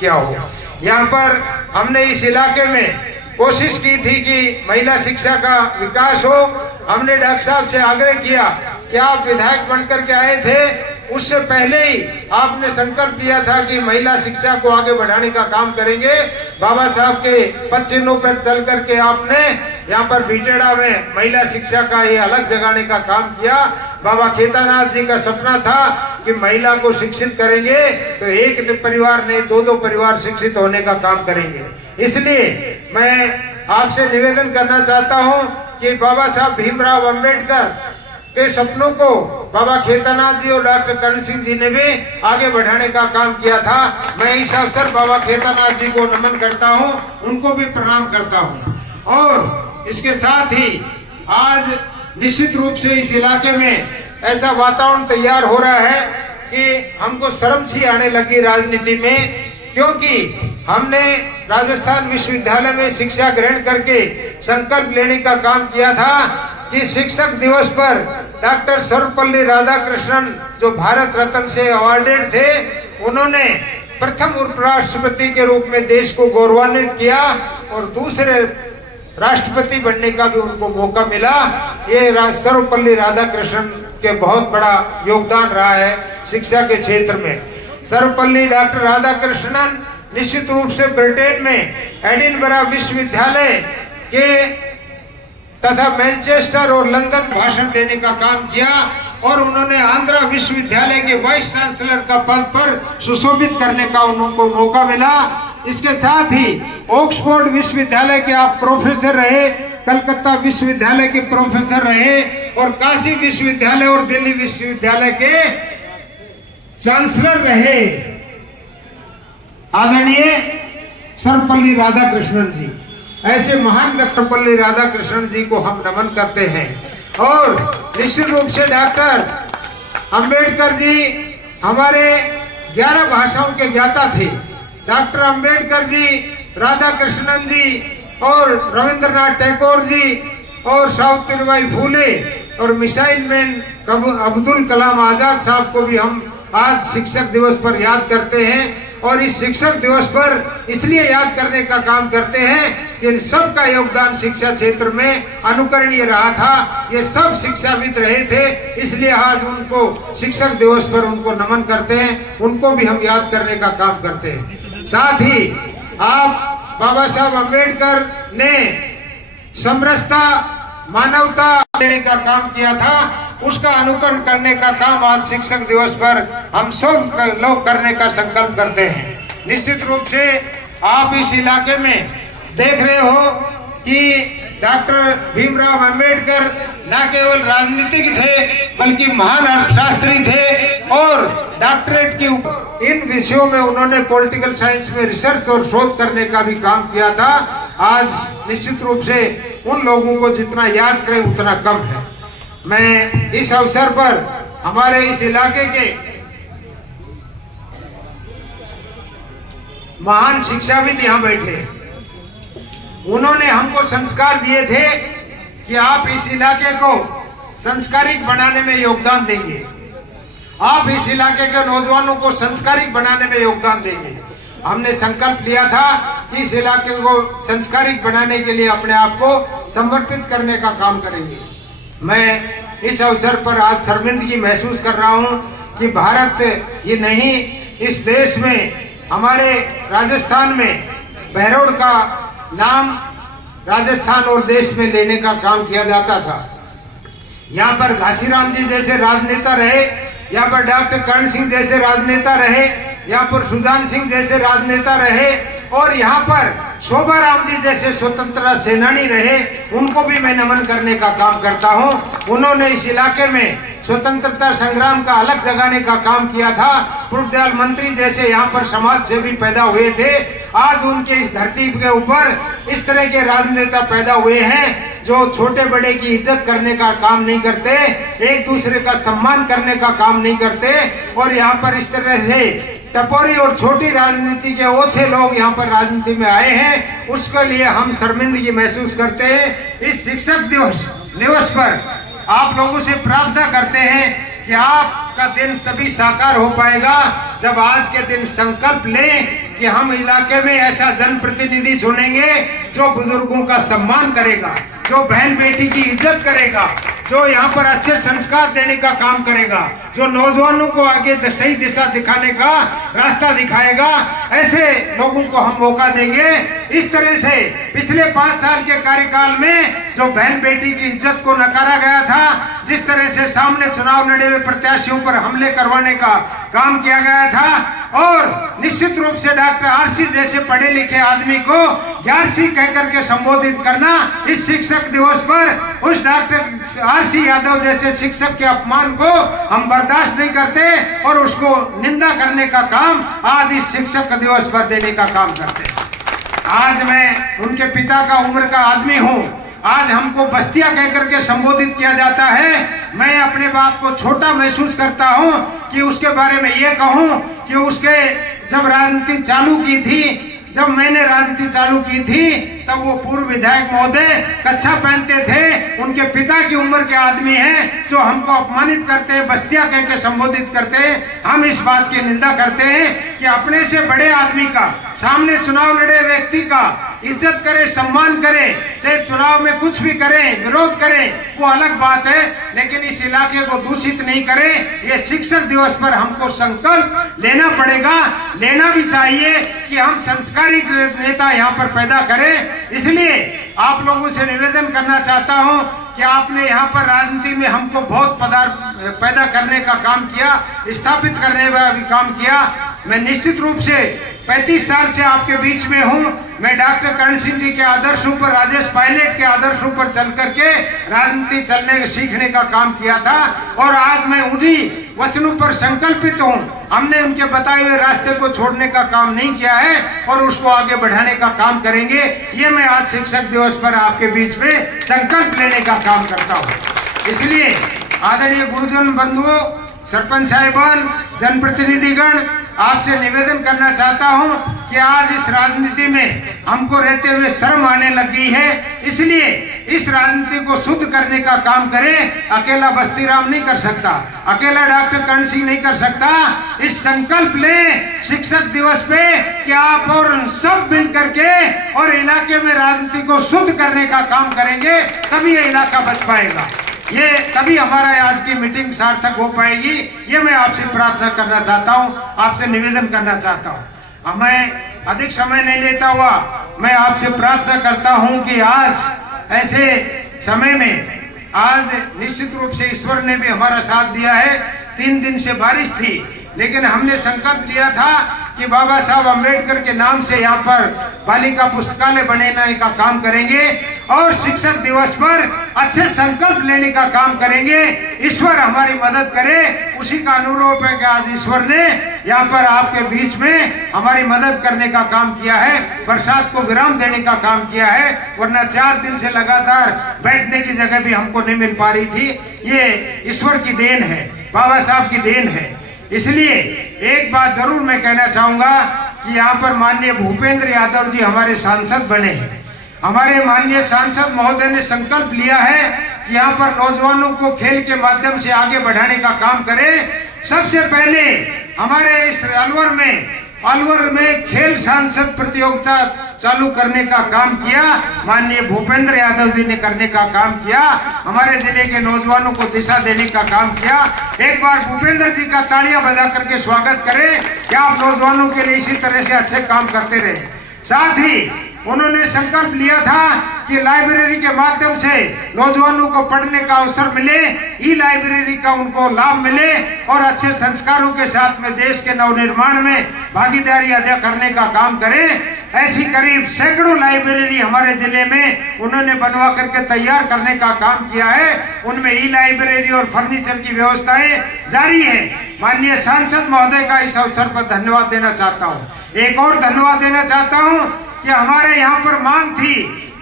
किया हो। यहाँ पर हमने इस इलाके में कोशिश की थी कि महिला शिक्षा का विकास हो। हमने डॉक्टर साहब से आग्रह किया कि आप विधायक बनकर के आए थे, उससे पहले ही आपने संकल्प लिया था कि महिला शिक्षा को आगे बढ़ाने का काम करेंगे। बाबा साहब के पद चिन्हों पर चल करके आपने यहाँ पर बीटेड़ा में महिला शिक्षा का ये अलग जगाने का काम किया। बाबा केदारनाथ जी का सपना था कि महिला को शिक्षित करेंगे तो एक परिवार नहीं, दो परिवार शिक्षित होने का काम करेंगे। इसलिए मैं आपसे निवेदन करना चाहता हूँ कि बाबा साहब भीमराव अंबेडकर के सपनों को बाबा केदारनाथ जी और डॉक्टर करण सिंह जी ने भी आगे बढ़ाने का काम किया था। मैं इस अवसर बाबा केदारनाथ जी को नमन करता हूं, उनको भी प्रणाम करता हूं। और इसके साथ ही आज निश्चित रूप से इस इलाके में ऐसा वातावरण तैयार हो रहा है कि हमको शर्म सी आने लगी राजनीति में, क्योंकि हमने राजस्थान विश्वविद्यालय में शिक्षा ग्रहण करके संकल्प लेने का काम किया था कि शिक्षक दिवस पर डॉक्टर सर्वपल्ली राधाकृष्णन जो भारत रत्न से अवार्डेड थे, उन्होंने प्रथम उपराष्ट्रपति के रूप में देश को गौरवान्वित किया और दूसरे राष्ट्रपति बनने का भी उनको मौका मिला। ये सर्वपल्ली राधाकृष्णन के बहुत बड़ा योगदान रहा है शिक्षा के क्षेत्र में। सर्वपल्ली डॉक्टर राधाकृष्णन निश्चित रूप से ब्रिटेन में एडिनबरा विश्वविद्यालय के तथा मैनचेस्टर और लंदन भाषण देने का काम किया और उन्होंने आंध्रा विश्वविद्यालय के वाइस चांसलर का पद पर सुशोभित करने का उनको मौका मिला। इसके साथ ही ऑक्सफोर्ड विश्वविद्यालय के आप प्रोफेसर रहे, कलकत्ता विश्वविद्यालय के प्रोफेसर रहे और काशी विश्वविद्यालय और दिल्ली विश्वविद्यालय के चांसलर रहे आदरणीय सर्वपल्ली राधाकृष्णन जी। ऐसे महान सर्वपल्ली राधाकृष्णन जी को हम नमन करते हैं। और निश्चित रूप से डॉक्टर अंबेडकर जी हमारे 11 भाषाओं के ज्ञाता थे। डॉक्टर अंबेडकर जी, राधाकृष्णन जी और रविंद्रनाथ टैगोर जी और सावित्रीबाई फूले और मिसाइल मैन अब्दुल कलाम आजाद साहब को भी हम आज शिक्षक दिवस पर याद करते हैं। और इस शिक्षक दिवस पर इसलिए याद करने का काम करते हैं कि इन सब का योगदान शिक्षा क्षेत्र में अनुकरणीय रहा था। ये सब शिक्षाविद रहे थे, इसलिए आज उनको शिक्षक दिवस पर उनको नमन करते हैं, उनको भी हम याद करने का काम करते हैं। साथ ही आप बाबा साहब अम्बेडकर ने समरसता, मानवता देने का काम किया था, उसका अनुकरण करने का काम आज शिक्षक दिवस पर हम सब लोग करने का संकल्प करते हैं। निश्चित रूप से आप इस इलाके में देख रहे हो कि डॉक्टर भीमराव अंबेडकर न केवल राजनीतिक थे बल्कि महान अर्थशास्त्री थे और डॉक्टरेट की इन विषयों में उन्होंने पॉलिटिकल साइंस में रिसर्च और शोध करने का भी काम किया था। आज निश्चित रूप से उन लोगों को जितना याद करें उतना कम है। मैं इस अवसर पर हमारे इस इलाके के महान शिक्षाविद यहाँ बैठे, उन्होंने हमको संस्कार दिए थे कि आप इस इलाके को संस्कारिक बनाने में योगदान देंगे, आप इस इलाके के नौजवानों को संस्कारिक बनाने में योगदान देंगे। हमने संकल्प लिया था कि इस इलाके को संस्कारिक बनाने के लिए अपने आप को समर्पित करने का काम करेंगे। मैं इस अवसर पर आज शर्मिंदगी महसूस कर रहा हूं कि भारत ये नहीं, इस देश में हमारे राजस्थान में बहरोड का नाम राजस्थान और देश में लेने का काम किया जाता था। यहाँ पर घासीराम जी जैसे राजनेता रहे, यहाँ पर डॉक्टर करण सिंह जैसे राजनेता रहे, यहाँ पर सुजान सिंह जैसे राजनेता रहे और यहाँ पर शोभा राम जी जैसे स्वतंत्रता सेनानी रहे। उनको भी मैं नमन करने का काम करता हूँ। उन्होंने इस इलाके में स्वतंत्रता संग्राम का अलग जगाने का काम किया था। पूर्वदयाल मंत्री जैसे यहाँ पर समाज सेवी पैदा हुए थे। आज उनके इस धरती के ऊपर इस तरह के राजनेता पैदा हुए हैं जो छोटे बड़े की इज्जत करने का काम नहीं करते, एक दूसरे का सम्मान करने का काम नहीं करते और यहाँ पर इस तरह से टपोरी और छोटी राजनीति के ओछे लोग यहाँ पर राजनीति में आए हैं। उसके लिए हम शर्मिंदगी महसूस करते हैं। इस शिक्षक दिवस पर आप लोगों से प्रार्थना करते हैं कि आपका दिन सभी साकार हो पाएगा जब आज के दिन संकल्प लें कि हम इलाके में ऐसा जनप्रतिनिधि चुनेंगे जो बुजुर्गों का सम्मान करेगा, जो बहन बेटी की इज्जत करेगा, जो यहाँ पर अच्छे संस्कार देने का काम करेगा, जो नौजवानों को आगे सही दिशा दिखाने का रास्ता दिखाएगा। ऐसे लोगों को हम मौका देंगे। इस तरह से पिछले 5 साल के कार्यकाल में जो बहन बेटी की इज्जत को नकारा गया था, जिस तरह से सामने चुनाव लड़े हुए प्रत्याशियों पर हमले करवाने का काम किया गया था, और निश्चित रूप से डॉक्टर आरसी जैसे पढ़े लिखे आदमी को यारसी कहकर के संबोधित करना, इस शिक्षक दिवस पर उस डॉक्टर आरसी यादव जैसे शिक्षक के अपमान को हम बर्दाश्त नहीं करते और उसको निंदा करने का काम आज इस शिक्षक दिवस पर देने का काम करते हैं। आज मैं उनके पिता का उम्र का आदमी हूँ। आज हमको बस्तिया कहकर के संबोधित किया जाता है। मैं अपने बाप को छोटा महसूस करता हूँ कि उसके बारे में ये कहूँ कि उसके जब राजनीति चालू की थी, जब मैंने राजनीति चालू की थी, तब वो पूर्व विधायक महोदय कच्छा पहनते थे। उनके पिता की उम्र के आदमी हैं जो हमको अपमानित करते हैं, बस्तिया कह के संबोधित करते हैं। हम इस बात की निंदा करते हैं कि अपने से बड़े आदमी का, सामने चुनाव लड़े व्यक्ति का इज्जत करें, सम्मान करें, चाहे चुनाव में कुछ भी करें, विरोध करें, वो अलग बात है, लेकिन इस इलाके को दूषित नहीं करें। ये शिक्षक दिवस पर हमको संकल्प लेना पड़ेगा, लेना भी चाहिए कि हम संस्कारी नेता यहाँ पर पैदा करें। इसलिए आप लोगों से निवेदन करना चाहता हूँ कि आपने यहाँ पर राजनीति में हमको बहुत पैदा करने का काम किया, स्थापित करने का भी काम किया। मैं निश्चित रूप से 35 साल से आपके बीच में हूँ। मैं डॉक्टर कर्ण सिंह जी के आदर्शों पर, राजेश पायलट के आदर्शों पर चल करके राजनीति चलने सीखने का काम किया था, और आज मैं उन्हीं वचनों पर संकल्पित हूँ। हमने उनके बताए हुए रास्ते को छोड़ने का काम नहीं किया है और उसको आगे बढ़ाने का काम करेंगे। ये मैं आज शिक्षक दिवस पर आपके बीच में संकल्प लेने का काम करता हूँ। इसलिए आदरणीय गुरुजन बंधुओं, सरपंच साहिबान, जनप्रतिनिधिगण, आपसे निवेदन करना चाहता हूं कि आज इस राजनीति में हमको रहते हुए शर्म आने लगी है। इसलिए इस राजनीति को शुद्ध करने का काम करें। अकेला बस्तीराम नहीं कर सकता, अकेला डॉक्टर कर्ण सिंह नहीं कर सकता। इस संकल्प लें शिक्षक दिवस पे कि आप और सब मिल करके और इलाके में राजनीति को शुद्ध करने का काम करेंगे, तभी ये इलाका बच पाएगा। ये तभी हमारा आज की मीटिंग सार्थक हो पाएगी। ये मैं आपसे प्रार्थना करना चाहता हूँ, आपसे निवेदन करना चाहता हूँ। मैं अधिक समय नहीं लेता हुआ मैं आपसे प्रार्थना करता हूँ कि आज ऐसे समय में, आज निश्चित रूप से ईश्वर ने भी हमारा साथ दिया है। 3 दिन से बारिश थी, लेकिन हमने संकल्प लिया था कि बाबा साहब अम्बेडकर के नाम से यहाँ पर बालिका पुस्तकालय बनाने का काम करेंगे और शिक्षक दिवस पर अच्छे संकल्प लेने का काम करेंगे। ईश्वर हमारी मदद करे, उसी का अनुरूप है कि आज ईश्वर ने यहाँ पर आपके बीच में हमारी मदद करने का काम किया है, बरसात को विराम देने का काम किया है। वरना 4 दिन से लगातार बैठने की जगह भी हमको नहीं मिल पा रही थी। ये ईश्वर की देन है, बाबा साहब की देन है। इसलिए एक बात जरूर मैं कहना चाहूंगा कि यहाँ पर माननीय भूपेंद्र यादव जी हमारे सांसद बने हैं। हमारे माननीय सांसद महोदय ने संकल्प लिया है कि यहाँ पर नौजवानों को खेल के माध्यम से आगे बढ़ाने का काम करें। सबसे पहले हमारे इस अलवर में खेल सांसद प्रतियोगिता चालू करने का काम किया, माननीय भूपेंद्र यादव जी ने करने का काम किया। हमारे जिले के नौजवानों को दिशा देने का काम किया। एक बार भूपेंद्र जी का तालियां बजा करके स्वागत करें कि आप नौजवानों के लिए इसी तरह से अच्छे काम करते रहे। साथ ही उन्होंने संकल्प लिया था कि लाइब्रेरी के माध्यम से नौजवानों को पढ़ने का अवसर मिले, ई लाइब्रेरी का उनको लाभ मिले और अच्छे संस्कारों के साथ में देश के नवनिर्माण में भागीदारी अदा करने का काम करें। ऐसी करीब सैकड़ों लाइब्रेरी हमारे जिले में उन्होंने बनवा करके तैयार करने का काम किया है। उनमें ई लाइब्रेरी और फर्नीचर की व्यवस्थाएं जारी है। माननीय सांसद महोदय का इस अवसर पर धन्यवाद देना चाहता हूँ। एक और धन्यवाद देना चाहता हूँ कि हमारे यहाँ पर मांग थी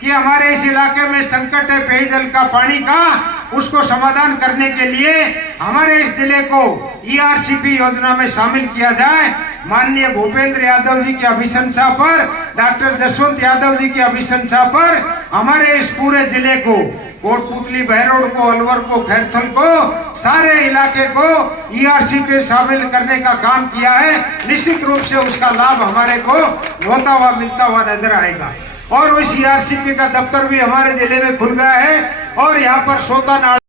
कि हमारे इस इलाके में संकट है पेयजल का, पानी का, उसको समाधान करने के लिए हमारे इस जिले को ERCP योजना में शामिल किया जाए। माननीय भूपेंद्र यादव जी की अभिशंसा पर, डॉक्टर जसवंत यादव जी की अभिशंसा पर हमारे इस पूरे जिले को, कोटपुतली, बहरोड को, अलवर को, खैरथल को, सारे इलाके को ईआरसी पे शामिल करने का काम किया है। निश्चित रूप से उसका लाभ हमारे को होता हुआ मिलता हुआ नजर आएगा। और उस ईआरसीपी का दफ्तर भी हमारे जिले में खुल गया है और यहाँ पर सोता